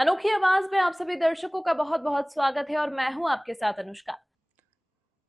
अनोखी आवाज में आप सभी दर्शकों का बहुत बहुत स्वागत है और मैं हूं आपके साथ अनुष्का।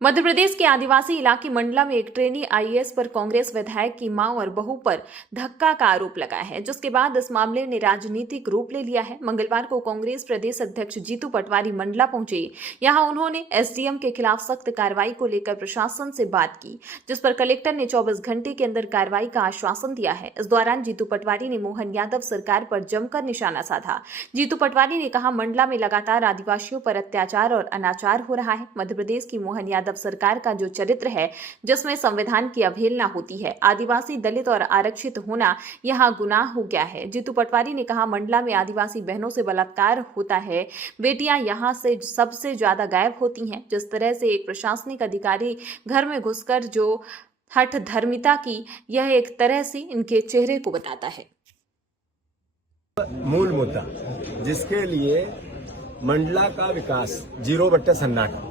मध्य प्रदेश के आदिवासी इलाके मंडला में एक ट्रेनी आईएएस पर कांग्रेस विधायक की मां और बहू पर धक्का का आरोप लगा है, जिसके बाद इस मामले ने राजनीतिक रूप ले लिया है। मंगलवार को कांग्रेस प्रदेश अध्यक्ष जीतू पटवारी मंडला पहुंचे। यहां उन्होंने एसडीएम के खिलाफ सख्त कार्रवाई को लेकर प्रशासन से बात की, जिस पर कलेक्टर ने 24 घंटे के अंदर कार्रवाई का आश्वासन दिया है। इस दौरान जीतू पटवारी ने मोहन यादव सरकार पर जमकर निशाना साधा। जीतू पटवारी ने कहा, मंडला में लगातार आदिवासियों पर अत्याचार और अनाचार हो रहा है। मध्य प्रदेश की मोहन यादव सरकार का जो चरित्र है, जिसमें संविधान की अवहेलना होती है, आदिवासी, दलित और आरक्षित होना यहाँ गुनाह हो गया है। जीतू पटवारी ने कहा, मंडला में आदिवासी बहनों से बलात्कार होता है, बेटियां यहाँ से सबसे ज्यादा गायब होती हैं। जिस तरह से एक प्रशासनिक अधिकारी घर में घुसकर जो हठ धर्मिता की, यह एक तरह से इनके चेहरे को बताता है। मूल मुद्दा जिसके लिए मंडला का विकास 0 सन्नाटा,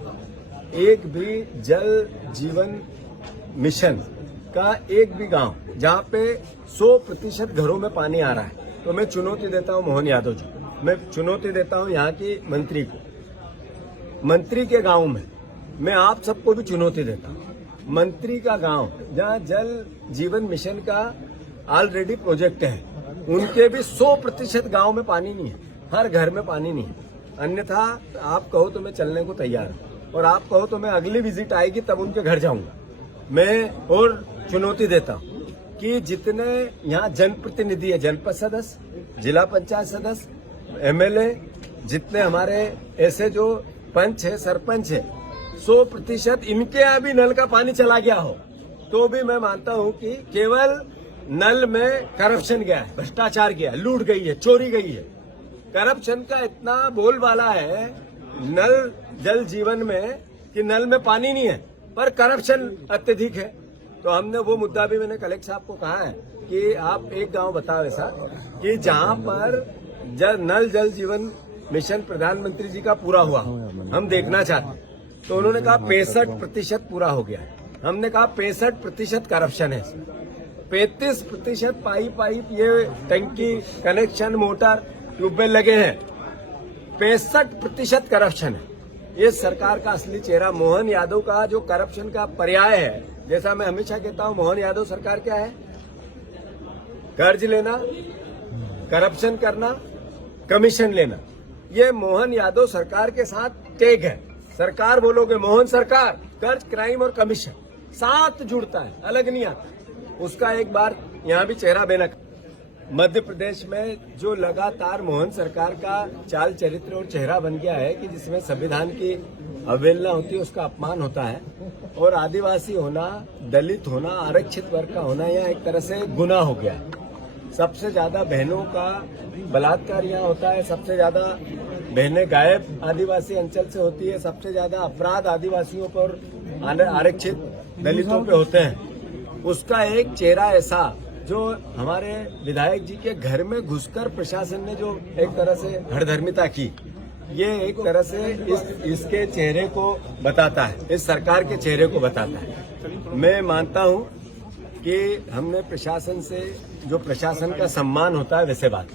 एक भी जल जीवन मिशन का एक भी गांव जहां पे 100% घरों में पानी आ रहा है, तो मैं चुनौती देता हूं मोहन यादव जी, मैं चुनौती देता हूं यहाँ की मंत्री को। मंत्री के गांव में मैं आप सबको भी चुनौती देता हूं। मंत्री का गांव जहां जल जीवन मिशन का ऑलरेडी प्रोजेक्ट है, उनके भी 100% गांव में पानी नहीं है, हर घर में पानी नहीं है। अन्यथा आप कहो तो मैं चलने को तैयार हूं, और आप कहो तो मैं अगली विजिट आएगी तब उनके घर जाऊंगा। मैं और चुनौती देता हूं कि जितने यहाँ जनप्रतिनिधि है, जनपद सदस्य, जिला पंचायत सदस्य, एमएलए, जितने हमारे ऐसे जो पंच है, सरपंच है, 100% इनके यहाँ भी नल का पानी चला गया हो तो भी मैं मानता हूं कि केवल नल में करप्शन गया है, भ्रष्टाचार गया है, लूट गई है, चोरी गई है। करप्शन का इतना बोलबाला है नल जल जीवन में कि नल में पानी नहीं है, पर करप्शन अत्यधिक है। तो हमने वो मुद्दा भी, मैंने कलेक्टर साहब को कहा है कि आप एक गांव बताओ ऐसा कि जहां पर नल जल जीवन मिशन प्रधानमंत्री जी का पूरा हुआ, हम देखना चाहते हैं। तो उन्होंने कहा 65% पूरा हो गया। हमने कहा 65% करप्शन है, 35% पाइप ये टंकी कनेक्शन मोटर ट्यूबवेल लगे हैं, 65% करप्शन है। ये सरकार का असली चेहरा मोहन यादव का जो करप्शन का पर्याय है, जैसा मैं हमेशा कहता हूं, मोहन यादव सरकार क्या है? कर्ज लेना, करप्शन करना, कमीशन लेना। ये मोहन यादव सरकार के साथ टैग है। सरकार बोलोगे मोहन सरकार, कर्ज, क्राइम और कमीशन साथ जुड़ता है, अलग नहीं आता। उसका एक बार यहां भी चेहरा बेनक। मध्य प्रदेश में जो लगातार मोहन सरकार का चाल चरित्र और चेहरा बन गया है कि जिसमें संविधान की अवहेलना होती है, उसका अपमान होता है, और आदिवासी होना, दलित होना, आरक्षित वर्ग का होना यह एक तरह से गुनाह हो गया है। सबसे ज्यादा बहनों का बलात्कार यहाँ होता है, सबसे ज्यादा बहनें गायब आदिवासी अंचल से होती है, सबसे ज्यादा अपराध आदिवासियों पर, आरक्षित दलितों पे होते हैं। उसका एक चेहरा ऐसा जो हमारे विधायक जी के घर में घुसकर प्रशासन ने जो एक तरह से हठधर्मिता की, ये एक तरह से इसके चेहरे को बताता है, इस सरकार के चेहरे को बताता है। मैं मानता हूं कि हमने प्रशासन से, जो प्रशासन का सम्मान होता है वैसे बात,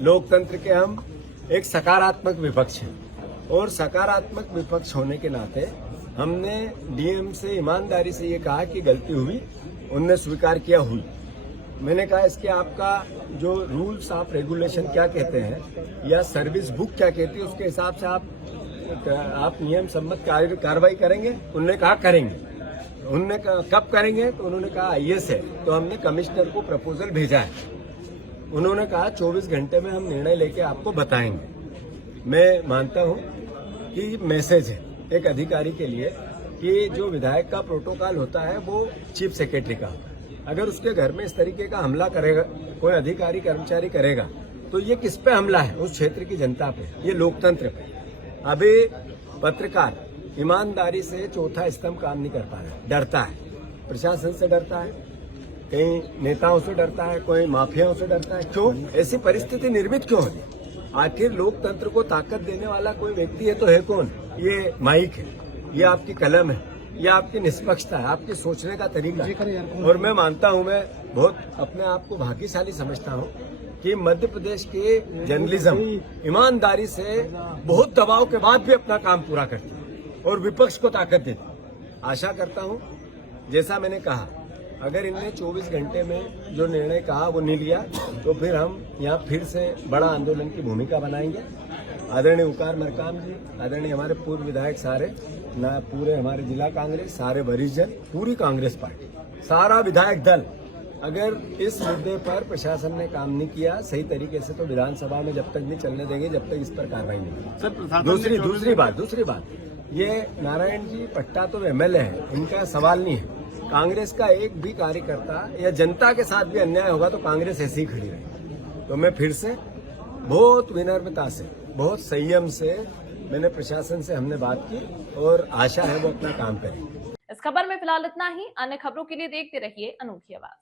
लोकतंत्र के हम एक सकारात्मक विपक्ष हैं, और सकारात्मक विपक्ष होने के नाते हमने डीएम से ईमानदारी से ये कहा कि गलती हुई, उनने स्वीकार किया हुई। मैंने कहा इसके आपका जो रूल्स ऑफ रेगुलेशन क्या कहते हैं या सर्विस बुक क्या कहती है, उसके हिसाब से आप नियम सम्मत कार्रवाई करेंगे। उन्होंने कहा करेंगे। उन्होंने कहा कब करेंगे, तो उन्होंने कहा आईएएस है, तो हमने कमिश्नर को प्रपोजल भेजा है। उन्होंने कहा 24 घंटे में हम निर्णय लेके आपको बताएंगे। मैं मानता हूं कि मैसेज है एक अधिकारी के लिए कि जो विधायक का प्रोटोकॉल होता है वो चीफ सेक्रेटरी का होता है। अगर उसके घर में इस तरीके का हमला करेगा कोई अधिकारी कर्मचारी करेगा, तो ये किस पे हमला है? उस क्षेत्र की जनता पे, ये लोकतंत्र पे। अभी पत्रकार ईमानदारी से चौथा स्तंभ काम नहीं कर पा रहा, डरता है, प्रशासन से डरता है, कई नेताओं से डरता है, कोई माफियाओं से डरता है। क्यों ऐसी परिस्थिति निर्मित क्यों होती? आखिर लोकतंत्र को ताकत देने वाला कोई व्यक्ति है तो है कौन? ये माइक है, ये आपकी कलम है, ये आपकी निष्पक्षता है, आपके सोचने का तरीका है। और मैं मानता हूं, मैं बहुत अपने आप को भाग्यशाली समझता हूं कि मध्य प्रदेश के जर्नलिज्म ईमानदारी से बहुत दबाव के बाद भी अपना काम पूरा करती है और विपक्ष को ताकत देती है। आशा करता हूं, जैसा मैंने कहा, अगर इनने 24 घंटे में जो निर्णय कहा वो नहीं लिया तो फिर हम यहाँ फिर से बड़ा आंदोलन की भूमिका बनाएंगे। आदरणीय उकार मरकाम जी, आदरणीय हमारे पूर्व विधायक सारे, ना पूरे हमारे जिला कांग्रेस, सारे वरिष्ठ जन, पूरी कांग्रेस पार्टी, सारा विधायक दल, अगर इस मुद्दे पर प्रशासन ने काम नहीं किया सही तरीके से तो विधानसभा में जब तक नहीं चलने देंगे जब तक इस पर कार्रवाई नहीं होगी। दूसरी बात, ये नारायण जी पट्टा तो एमएलए है, इनका सवाल नहीं है। कांग्रेस का एक भी कार्यकर्ता या जनता के साथ भी अन्याय होगा तो कांग्रेस ऐसी ही खड़ी रहेगी। तो मैं फिर से बहुत विनम्रता से, बहुत संयम से मैंने प्रशासन से हमने बात की और आशा है वो अपना काम करें। इस खबर में फिलहाल इतना ही। अन्य खबरों के लिए देखते रहिए अनूठी आवाज।